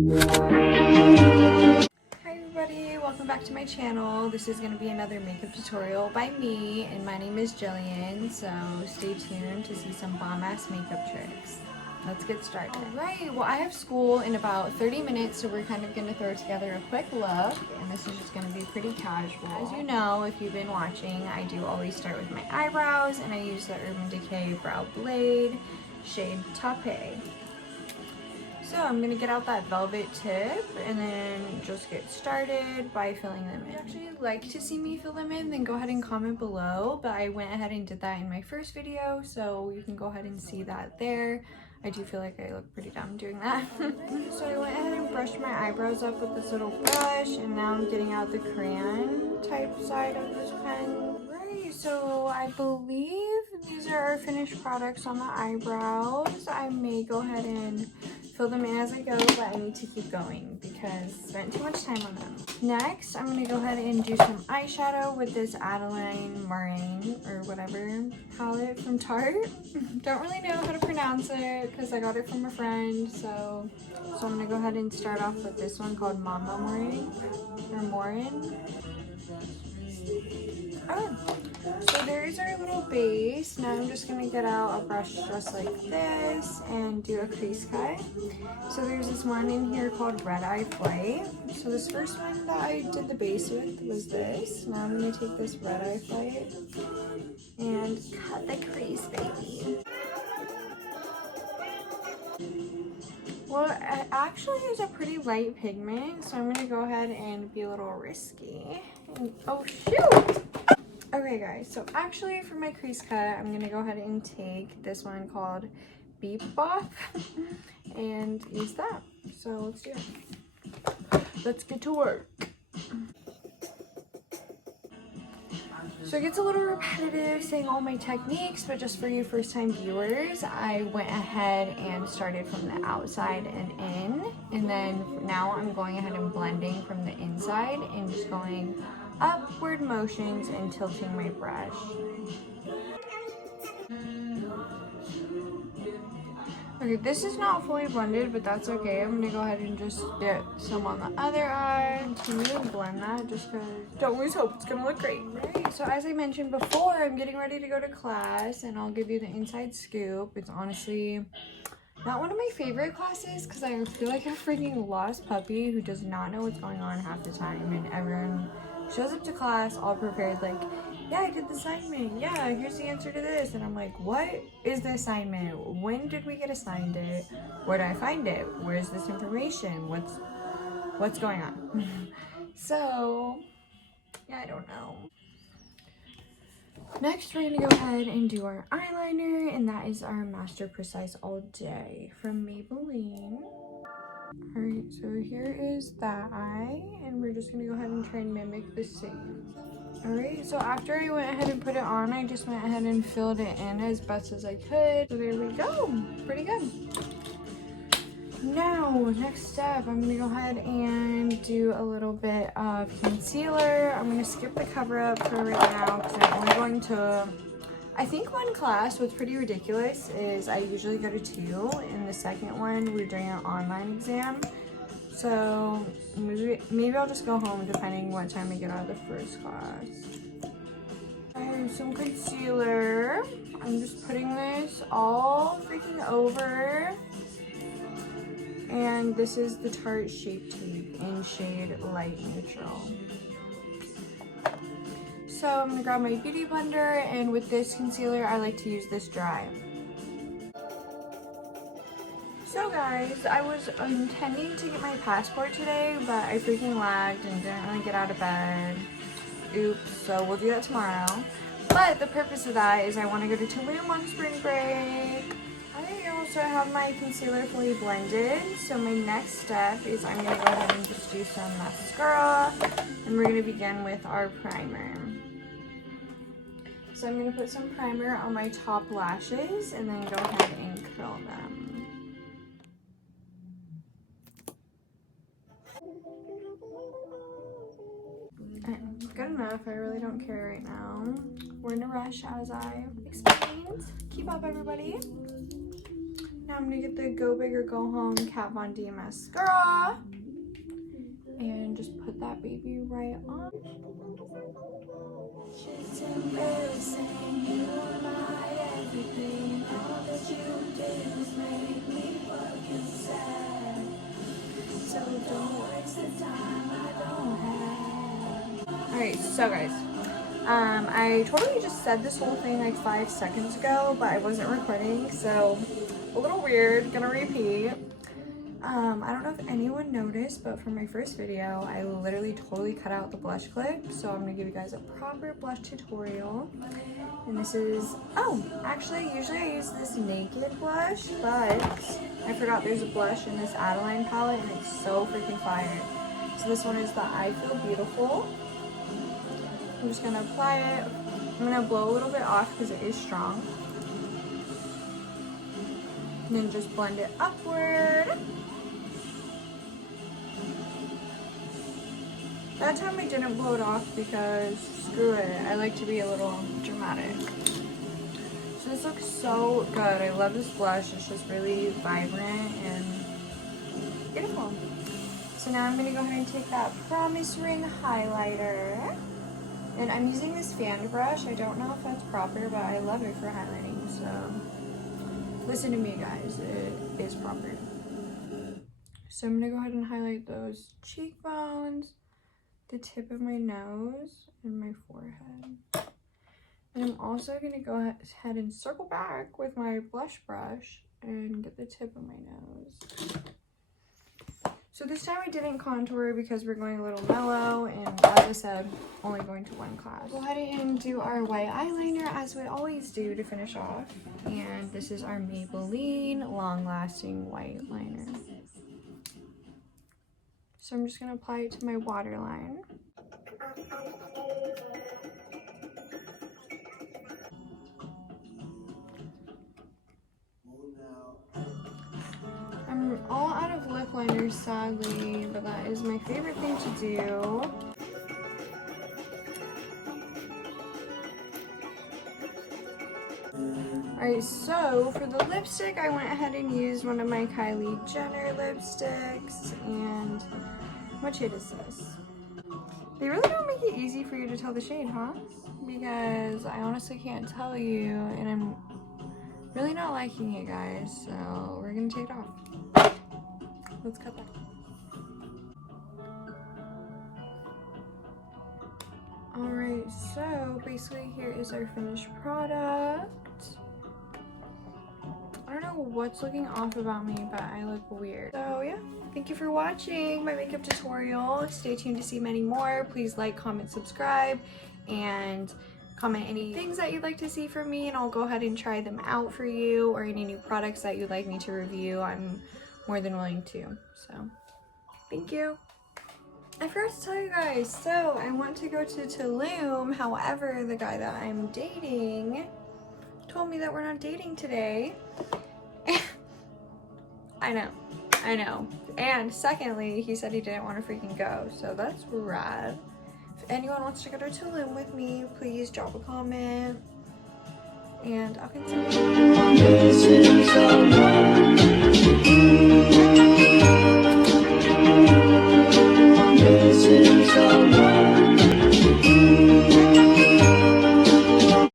Hi everybody, welcome back to my channel. This is going to be another makeup tutorial by me, and my name is Jillian, so stay tuned to see some bomb-ass makeup tricks. Let's get started. Alright, well I have school in about 30 minutes, so we're kind of going to throw together a quick look, and this is just going to be pretty casual. As you know, if you've been watching, I do always start with my eyebrows, and I use the Urban Decay Brow Blade shade Tape. So I'm going to get out that velvet tip and then just get started by filling them in. If you actually like to see me fill them in, then go ahead and comment below, but I went ahead and did that in my first video, so you can go ahead and see that there. I do feel like I look pretty dumb doing that. So I went ahead and brushed my eyebrows up with this little brush, and now I'm getting out the crayon type side of this pen. Right, so I believe these are our finished products on the eyebrows. I may go ahead and fill them in as I go, but I need to keep going because I spent too much time on them. Next, I'm going to go ahead and do some eyeshadow with this Adeline Meringue or whatever palette from Tarte. Don't really know how to pronounce it because I got it from a friend, so I'm going to go ahead and start off with this one called Mama Meringue or Morin. Oh, so there's our little base. Now I'm just going to get out a brush just like this and do a crease cut. So there's this one in here called Red Eye Flight. So this first one that I did the base with was this. Now I'm going to take this Red Eye Flight and cut the crease, baby. Well, it actually is a pretty light pigment, so I'm going to go ahead and be a little risky. And, oh, shoot! Okay guys, so actually for my crease cut, I'm going to go ahead and take this one called Beep Bop and use that. So let's do it. Let's get to work. So it gets a little repetitive saying all my techniques, but just for you first time viewers, I went ahead and started from the outside and in, and then now I'm going ahead and blending from the inside and just going upward motions and tilting my brush. Okay, this is not fully blended, but that's okay. I'm gonna go ahead and just get some on the other eye. Continue to blend that just because don't lose hope, it's gonna look great. Right, so as I mentioned before, I'm getting ready to go to class and I'll give you the inside scoop. It's honestly not one of my favorite classes because I feel like a freaking lost puppy who does not know what's going on half the time, and everyone shows up to class all prepared like, yeah, I did the assignment, yeah, here's the answer to this, and I'm like, what is the assignment? When did we get assigned it? Where do I find it? Where's this information? What's going on? So yeah, I don't know. Next, we're gonna go ahead and do our eyeliner, and that is our Master Precise All Day from Maybelline. Alright, so here is that eye, and we're just gonna go ahead and try and mimic the same. Alright, so after I went ahead and put it on, I just went ahead and filled it in as best as I could. So there we go, pretty good. Now, next step, I'm gonna go ahead and do a little bit of concealer. I'm gonna skip the cover up for right now because I'm only going to, I think one class. What's pretty ridiculous is I usually go to 2. In the second one, we're doing an online exam. So maybe I'll just go home depending what time I get out of the first class. I have some concealer. I'm just putting this all freaking over. And this is the Tarte Shape Tape in shade Light Neutral. So I'm gonna grab my beauty blender, and with this concealer, I like to use this dry. So guys, I was intending to get my passport today, but I freaking lagged and didn't really get out of bed. Oops, so we'll do that tomorrow. But the purpose of that is I want to go to Tulum on spring break. I also have my concealer fully blended, so my next step is I'm going to go ahead and just do some mascara, and we're going to begin with our primer. So I'm going to put some primer on my top lashes and then go ahead and curl them. Good enough, I really don't care right now. We're in a rush as I explained. Keep up, everybody. Now I'm gonna get the Go Big or Go Home Kat Von D mascara and just put that baby right on. It's embarrassing, you are my everything. All that you did was make me fucking sad. So don't waste the time I don't have. Alright, so guys, I totally just said this whole thing like 5 seconds ago, but I wasn't recording, so a little weird, gonna repeat. I don't know if anyone noticed, but for my first video, I literally totally cut out the blush clip, so I'm gonna give you guys a proper blush tutorial. And this is, oh, actually, usually I use this Naked blush, but I forgot there's a blush in this Adeline palette, and it's so freaking fire. So this one is the I Feel Beautiful. I'm just gonna apply it. I'm gonna blow a little bit off because it is strong. And then just blend it upward. That time I didn't blow it off because screw it, I like to be a little dramatic. So this looks so good. I love this blush. It's just really vibrant and beautiful. So now I'm gonna go ahead and take that Promise Ring highlighter. And I'm using this fan brush. I don't know if that's proper, but I love it for highlighting. So listen to me, guys. It is proper. So I'm gonna go ahead and highlight those cheekbones, the tip of my nose, and my forehead. And I'm also going to go ahead and circle back with my blush brush and get the tip of my nose. So this time I didn't contour because we're going a little mellow, and as I said, only going to one class. Go ahead and do our white eyeliner as we always do to finish off. And this is our Maybelline Long Lasting White Liner. So I'm just going to apply it to my waterline. I'm all out of lip liner, sadly, but that is my favorite thing to do. Alright, so for the lipstick, I went ahead and used one of my Kylie Jenner lipsticks, and what shade is this? They really don't make it easy for you to tell the shade, huh? Because I honestly can't tell you, and I'm really not liking it, guys, so we're gonna take it off. Let's cut that. Alright, so basically here is our finished product. I don't know what's looking off about me, but I look weird. So yeah, thank you for watching my makeup tutorial. Stay tuned to see many more. Please like, comment, subscribe, and comment any things that you'd like to see from me, and I'll go ahead and try them out for you, or any new products that you'd like me to review. I'm more than willing to. So thank you. I forgot to tell you guys, so I want to go to Tulum. However, the guy that I'm dating told me that we're not dating today. I know. And secondly, he said he didn't want to freaking go, so that's rad. If anyone wants to go to Tulum with me, please drop a comment, and I'll continue.